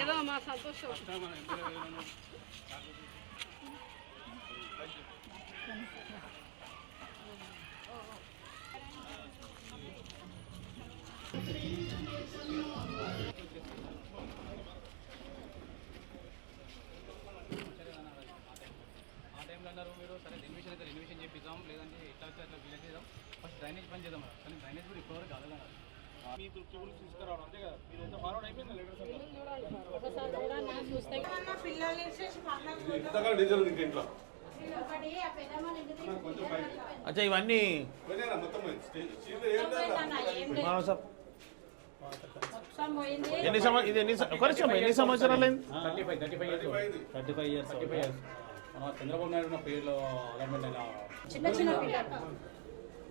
ఏదో మా సంతోషం. డ్రైనేజ్ పని చేద్దాం కానీ డ్రైనేజ్ కూడా ఇప్పటివరకు కాదు మీ దృష్టి గురించి తీసుకురావడం అంతే కదా. మీరు ఎంత ఫార్వర్డ్ అయిపోయింది లీడర్స్ ఇంట్లో. అచ్చా ఇవన్నీ ఎన్ని సంవత్సరాలు అయింది? 35 years. చంద్రబాబు నాయుడు పేర్లో అలాట్మెంట్ అయిన చిన్న చిన్న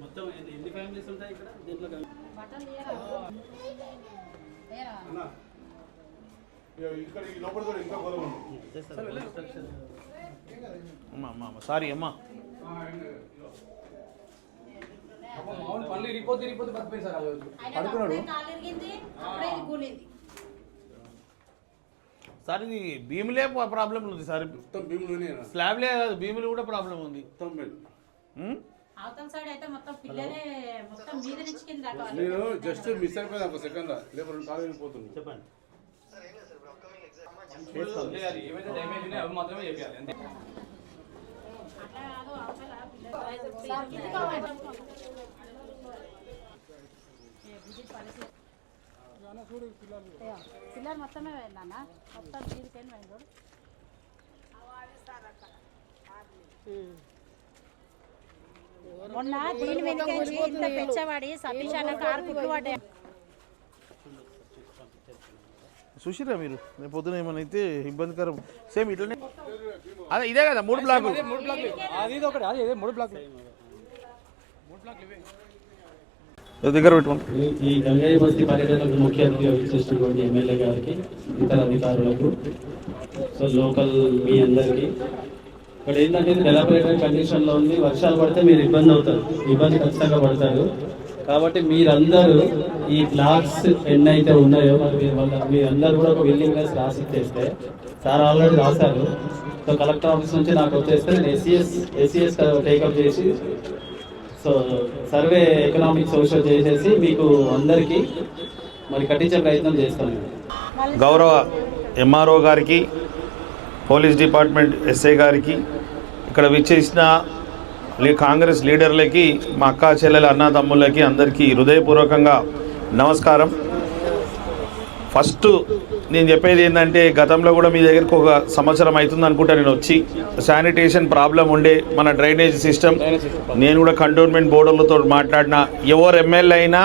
మొత్తం ఎన్ని ఫ్యామిలీస్ ఉంటాయి ఇక్కడ దీంట్లో? సారీ అమ్మా పనులు ఇరిపోతే బతిపోయింది సార్. పడుకున్నాడు సార్. ఇది భీములే ప్రాబ్లం ఉంది సార్. స్లాబ్లే కాదు భీములు కూడా ప్రాబ్లం ఉంది. నేను జస్ట్ మిస్ అయిపోయింది ఒక సెకండ్ లేకపోతే కాలు వెళ్ళిపోతుంది. చెప్పండి. ఏమైతే డ్యామేజ్ ఉన్నాయో అవి మాత్రమే చేయాలి అంతే. పిల్లలు మొత్తమే వెళ్ళానా మొత్తం తీరికని వెళ్ళాడు. మొన్న దీని వెనుకేసి ఇంత పెంచబడి సతీష్ అన్న కారు కుట్లు పడ్డాయి. చూసిరా మీరు పొద్దున ఏమైనా అయితే ఇబ్బందికరం సేమ్ ఇట్లనే అదే ఇదే కదా 3 బ్లాకులు దగ్గర పెట్టుకోండి. ఈ గంగయ్య బస్తీ పర్యటనకు ముఖ్య అతిథిగా విచ్చేసినటువంటి ఎమ్మెల్యే గారికి, ఇతర అధికారులకు, సో లోకల్ మీ అందరికీ. ఇక్కడ ఏంటంటే ఇది డెవలపరేటర్ కండిషన్లో ఉంది. వర్షాలు పడితే మీరు ఇబ్బంది ఖచ్చితంగా పడతారు. కాబట్టి మీరందరూ ఈ బ్లాక్స్ ఎన్ని అయితే ఉన్నాయో మీరందరూ కూడా ఒక విల్లింగ్నెస్ రాసి చేస్తే, సార్ ఆల్రెడీ రాశారు. సో కలెక్టర్ ఆఫీస్ నుంచి నాకు వచ్చేస్తే నేను ఎస్సీఎస్ టేకప్ చేసి సో సర్వే ఎకనామిక్ సోషల్ చేసేసి మీకు అందరికీ మరి కట్టించే ప్రయత్నం చేస్తాను. గౌరవ ఎంఆర్ఓ గారికి, పోలీస్ డిపార్ట్మెంట్ ఎస్ఐ గారికి, ఇక్కడ విచ్చేసిన కాంగ్రెస్ లీడర్లకి, మా అక్క చెల్లెల అన్నదమ్ములకి అందరికీ హృదయపూర్వకంగా నమస్కారం. ఫస్ట్ నేను చెప్పేది ఏంటంటే, గతంలో కూడా మీ దగ్గరికి 1 సంవత్సరం అవుతుంది అనుకుంటా నేను వచ్చి, శానిటేషన్ ప్రాబ్లం ఉండే మన డ్రైనేజ్ సిస్టమ్, నేను కూడా కంటోన్మెంట్ బోర్డులతో మాట్లాడినా, ఎవరు ఎమ్మెల్యే అయినా,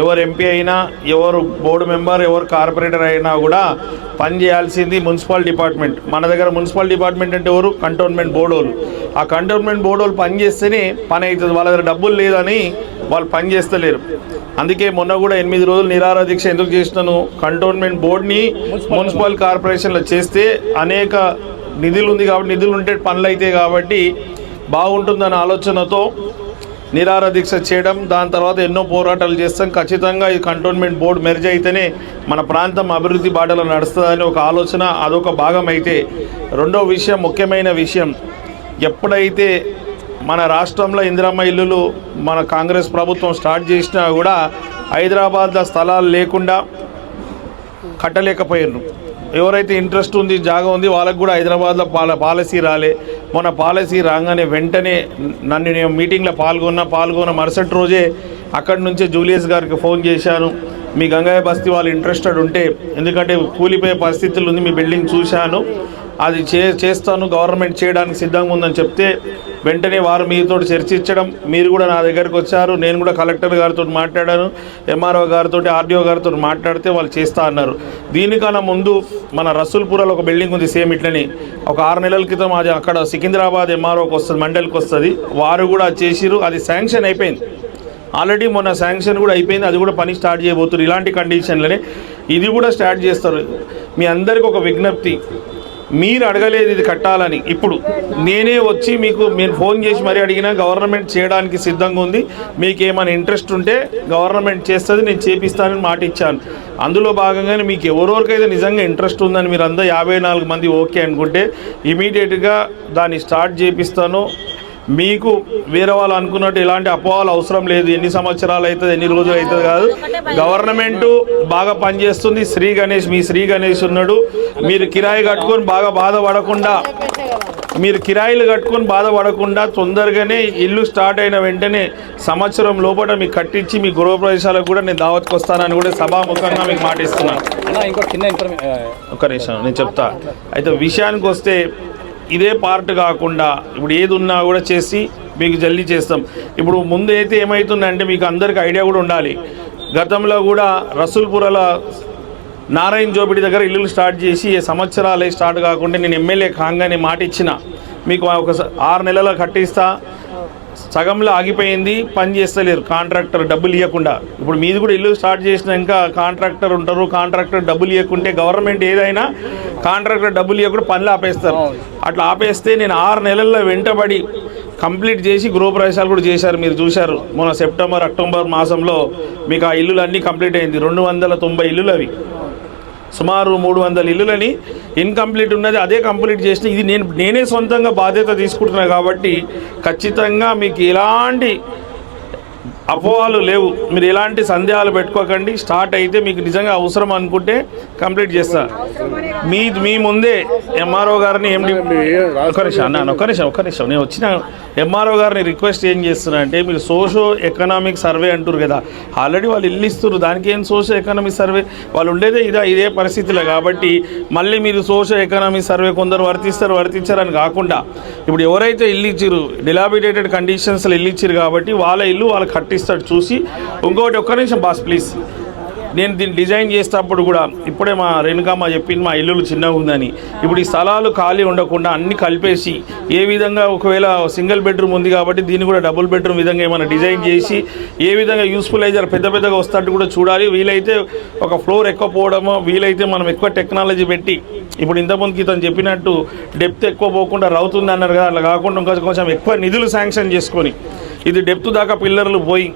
ఎవరు ఎంపీ అయినా, ఎవరు బోర్డు మెంబర్, ఎవరు కార్పొరేటర్ అయినా కూడా పని చేయాల్సింది మున్సిపల్ డిపార్ట్మెంట్. మన దగ్గర మున్సిపల్ డిపార్ట్మెంట్ అంటే ఎవరు? కంటోన్మెంట్ బోర్డోలు. ఆ కంటోన్మెంట్ బోర్డోలు పని చేస్తేనే పని అవుతుంది. వాళ్ళ దగ్గర డబ్బులు లేదని వాళ్ళు పని చేస్తలేరు. అందుకే మొన్న కూడా 8 రోజులు నిరాహార దీక్ష ఎందుకు చేసినాను, కంటోన్మెంట్ బోర్డుని మున్సిపల్ కార్పొరేషన్లో చేస్తే అనేక నిధులు ఉంది కాబట్టి, నిధులు ఉంటే పనులు అవుతాయి కాబట్టి బాగుంటుందన్న ఆలోచనతో నిరాహార దీక్ష చేయడం, దాని తర్వాత ఎన్నో పోరాటాలు చేస్తాం. ఖచ్చితంగా ఈ కంటోన్మెంట్ బోర్డు మెర్జ్ అయితేనే మన ప్రాంతం అభివృద్ధి బాటలో నడుస్తుందని ఒక ఆలోచన, అదొక భాగం అయితే. రెండో విషయం, ముఖ్యమైన విషయం, ఎప్పుడైతే మన రాష్ట్రంలో ఇందిరమ్మ ఇల్లులు మన కాంగ్రెస్ ప్రభుత్వం స్టార్ట్ చేసినా కూడా హైదరాబాద్లో స్థలాలు లేకుండా కట్టలేకపోయారు. ఎవరైతే ఇంట్రెస్ట్ ఉంది, జాగా ఉంది, వాళ్ళకు కూడా హైదరాబాద్లో పాలసీ రాలే. మొన్న పాలసీ రాగానే వెంటనే నన్ను నేను మీటింగ్లో పాల్గొన్న మరుసటి రోజే అక్కడి నుంచే జూలియస్ గారికి ఫోన్ చేశాను. మీ గంగయ్య బస్తీ వాళ్ళు ఇంట్రెస్టెడ్ ఉంటే, ఎందుకంటే కూలిపోయే పరిస్థితులు ఉంది, మీ బిల్డింగ్ చూశాను, అది చేస్తాను, గవర్నమెంట్ చేయడానికి సిద్ధంగా ఉందని చెప్తే వెంటనే వారు మీతో చర్చించడం, మీరు కూడా నా దగ్గరికి వచ్చారు. నేను కూడా కలెక్టర్ గారితో మాట్లాడాను, ఎంఆర్ఓ గారితో, ఆర్డీఓ గారితో మాట్లాడితే వాళ్ళు చేస్తా అన్నారు. దీనికన్నా ముందు మన రసూల్పురాలో ఒక బిల్డింగ్ ఉంది సేమ్ ఇట్లని, ఒక 6 నెలల క్రితం అది అక్కడ సికింద్రాబాద్ ఎంఆర్ఓకి వస్తుంది, మండలికి వస్తుంది, వారు కూడా చేసిరు. అది శాంక్షన్ అయిపోయింది ఆల్రెడీ, మొన్న శాంక్షన్ కూడా అయిపోయింది, అది కూడా పని స్టార్ట్ చేయబోతున్నారు. ఇలాంటి కండిషన్లనే ఇది కూడా స్టార్ట్ చేస్తారు. మీ అందరికీ ఒక విజ్ఞప్తి, మీరు అడగలేదు ఇది కట్టాలని. ఇప్పుడు నేనే వచ్చి మీరు ఫోన్ చేసి మరీ అడిగినా గవర్నమెంట్ చేయడానికి సిద్ధంగా ఉంది, మీకు ఏమైనా ఇంట్రెస్ట్ ఉంటే గవర్నమెంట్ చేస్తుంది, నేను చేపిస్తానని మాట ఇచ్చాను. అందులో భాగంగానే మీకు ఎవరెవరికైతే నిజంగా ఇంట్రెస్ట్ ఉందని మీరు అందరూ 54 మంది ఓకే అనుకుంటే ఇమీడియట్గా దాన్ని స్టార్ట్ చేపిస్తాను. మీకు వేరే వాళ్ళు అనుకున్నట్టు ఎలాంటి అపోహలు అవసరం లేదు. ఎన్ని సంవత్సరాలు అవుతుంది, ఎన్ని రోజులు అవుతుంది కాదు. గవర్నమెంటు బాగా పనిచేస్తుంది. మీ శ్రీ గణేష్ ఉన్నాడు. మీరు కిరాయి కట్టుకొని కిరాయిలు కట్టుకొని బాధపడకుండా తొందరగానే ఇల్లు స్టార్ట్ అయిన వెంటనే సంవత్సరం లోపల మీకు కట్టించి మీ గృహప్రవేశాలకు కూడా నేను దావత్కి వస్తానని కూడా సభాముఖంగా మీకు మాటిస్తున్నాను. ఒక్క నిమిషం నేను చెప్తా. అయితే విషయానికి వస్తే ఇదే పార్ట్ కాకుండా ఇప్పుడు ఏది ఉన్నా కూడా చేసి మీకు జల్దీ చేస్తాం. ఇప్పుడు ముందు అయితే ఏమవుతుందంటే మీకు అందరికి ఐడియా కూడా ఉండాలి. గతంలో కూడా రసూల్పురల నారాయణ జోబిడి దగ్గర ఇల్లులు స్టార్ట్ చేసి సంవత్సరాలే స్టార్ట్ కాకుండా నేను ఎమ్మెల్యే కాగానే మాట ఇచ్చిన మీకు ఒక 6 నెలలు కట్టిస్తా, సగంలో ఆగిపోయింది, పని చేస్తలేరు కాంట్రాక్టర్ డబ్బులు ఇవ్వకుండా. ఇప్పుడు మీది కూడా ఇల్లు స్టార్ట్ చేసినాక కాంట్రాక్టర్ ఉంటారు, కాంట్రాక్టర్ డబ్బులు ఇవ్వకుంటే గవర్నమెంట్ ఏదైనా కాంట్రాక్టర్ డబ్బులు ఇవ్వకుండా పనులు ఆపేస్తారు. అట్లా ఆపేస్తే నేను 6 నెలల్లో వెంటబడి కంప్లీట్ చేసి గృహప్రవేశాలు కూడా చేశారు. మీరు చూశారు మొన్న సెప్టెంబర్ అక్టోబర్ మాసంలో మీకు ఆ ఇల్లులు అన్నీ కంప్లీట్ అయింది. 290 ఇల్లులు అవి, సుమారు 300 ఇల్లులని ఇన్కంప్లీట్ ఉన్నది అదే కంప్లీట్ చేసిన. ఇది నేనే సొంతంగా బాధ్యత తీసుకుంటున్నాను కాబట్టి ఖచ్చితంగా మీకు ఎలాంటి అపోహలు లేవు, మీరు ఎలాంటి సందేహాలు పెట్టుకోకండి. స్టార్ట్ అయితే మీకు నిజంగా అవసరం అనుకుంటే కంప్లీట్ చేస్తా. మీ ముందే ఎంఆర్ఓ గారిని ఒక్క నిమిషం నేను వచ్చిన ఎంఆర్ఓ గారిని రిక్వెస్ట్ ఏం చేస్తున్నా అంటే మీరు సోషో ఎకనామిక్ సర్వే అంటారు కదా, ఆల్రెడీ వాళ్ళు ఇల్లు ఇస్తున్నారు, దానికి ఏం సోషో ఎకనామిక్ సర్వే, వాళ్ళు ఉండేదే ఇదే పరిస్థితిలో. కాబట్టి మళ్ళీ మీరు సోషో ఎకనామిక్ సర్వే కొందరు వర్తించారని కాకుండా ఇప్పుడు ఎవరైతే ఇల్లు ఇచ్చారు డిలాబిటేటెడ్ కండిషన్స్లో ఇల్లు ఇచ్చారు కాబట్టి వాళ్ళ ఇల్లు వాళ్ళు కట్టిస్తాడు చూసి. ఇంకొకటి ఒక్క నిమిషం బాస్ ప్లీజ్, నేను దీన్ని డిజైన్ చేసేటప్పుడు కూడా ఇప్పుడే మా రేణుకామ్మ చెప్పింది మా ఇల్లులు చిన్నగా ఉందని. ఇప్పుడు ఈ స్థలాలు ఖాళీ ఉండకుండా అన్ని కలిపేసి ఏ విధంగా ఒకవేళ సింగిల్ బెడ్రూమ్ ఉంది కాబట్టి దీన్ని కూడా డబుల్ బెడ్రూమ్ విధంగా ఏమైనా డిజైన్ చేసి ఏ విధంగా యూస్ఫుల్ అయితే పెద్దగా వస్తాడు కూడా చూడాలి. వీలైతే ఒక ఫ్లోర్ ఎక్కువ పోవడమో, వీలైతే మనం ఎక్కువ టెక్నాలజీ పెట్టి ఇప్పుడు ఇంతకుముందుకి ఇతను చెప్పినట్టు డెప్త్ ఎక్కువ పోకుండా రవుతుంది అన్నారు కదా, అట్లా కాకుండా ఇంకా కొంచెం ఎక్కువ నిధులు శాంక్షన్ చేసుకొని ఇది డెప్త్ దాకా పిల్లర్లు పోయి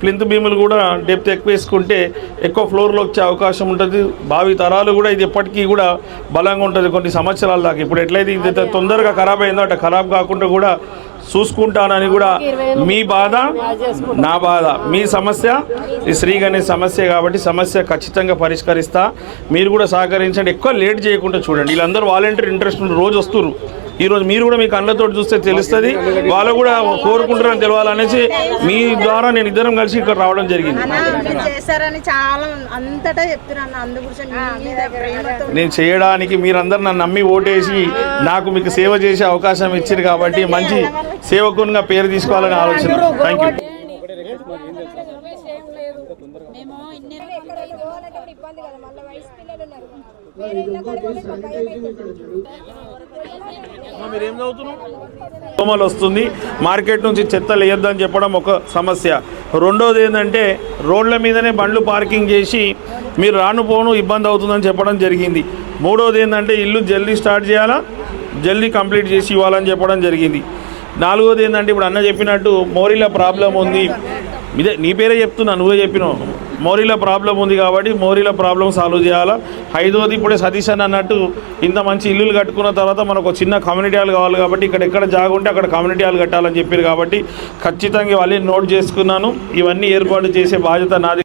ప్లింత్ భీములు కూడా డెప్త్ ఎక్కువ వేసుకుంటే ఎక్కువ ఫ్లోర్లో వచ్చే అవకాశం ఉంటుంది. భావి తరాలు కూడా ఇది ఎప్పటికీ కూడా బలంగా ఉంటుంది కొన్ని సంవత్సరాల దాకా. ఇప్పుడు ఎట్లయితే ఇది తొందరగా ఖరాబ్ అయిందో అట్లా ఖరాబ్ కాకుండా కూడా చూసుకుంటానని కూడా మీ బాధ నా బాధ, మీ సమస్య ఈ శ్రీ గణేష్ సమస్య కాబట్టి సమస్య ఖచ్చితంగా పరిష్కరిస్తా. మీరు కూడా సహకరించండి, ఎక్కువ లేట్ చేయకుండా చూడండి. వీళ్ళందరూ వాలంటీర్ ఇంట్రెస్ట్ రోజు వస్తున్నారు. ఈరోజు మీరు కూడా మీ కళ్ళతో చూస్తే తెలుస్తుంది, వాళ్ళు కూడా కోరుకుంటారని తెలవాలనేసి మీ ద్వారా నేను ఇద్దరం కలిసి ఇక్కడ రావడం జరిగింది. నేను చేయడానికి మీరందరూ నన్ను నమ్మి ఓటేసి నాకు మీకు సేవ చేసే అవకాశం ఇచ్చారు కాబట్టి మంచి సేవకునిగా పేరు తీసుకోవాలని ఆలోచన. Thank you. దోమలు వస్తుంది, మార్కెట్ నుంచి చెత్తలు వేయొద్దని చెప్పడం ఒక సమస్య. రెండోది ఏంటంటే రోడ్ల మీదనే బండ్లు పార్కింగ్ చేసి మీరు రానుపోను ఇబ్బంది అవుతుందని చెప్పడం జరిగింది. మూడోది ఏంటంటే ఇల్లు జల్దీ స్టార్ట్ చేయాలా, జల్దీ కంప్లీట్ చేసి ఇవ్వాలని చెప్పడం జరిగింది. నాలుగోది ఏంటంటే ఇప్పుడు అన్న చెప్పినట్టు మోరీల ప్రాబ్లం ఉంది, ఇదే నీ పేరే చెప్తున్నా, నువ్వే చెప్పినావు, మోరీల ప్రాబ్లం ఉంది కాబట్టి మోరీల ప్రాబ్లం సాల్వ్ చేయాలా. ఐదోది ఇప్పుడే సతీష్ అని అన్నట్టు ఇంత మంచి ఇల్లులు కట్టుకున్న తర్వాత మనకు చిన్న కమ్యూనిటీ హాల్ కావాలి కాబట్టి ఇక్కడ ఎక్కడ జాగా ఉంటే అక్కడ కమ్యూనిటీ హాల్ కట్టాలని చెప్పారు కాబట్టి ఖచ్చితంగా ఇవన్నీ నోట్ చేసుకున్నాను. ఇవన్నీ ఏర్పాటు చేసే బాధ్యత నాది.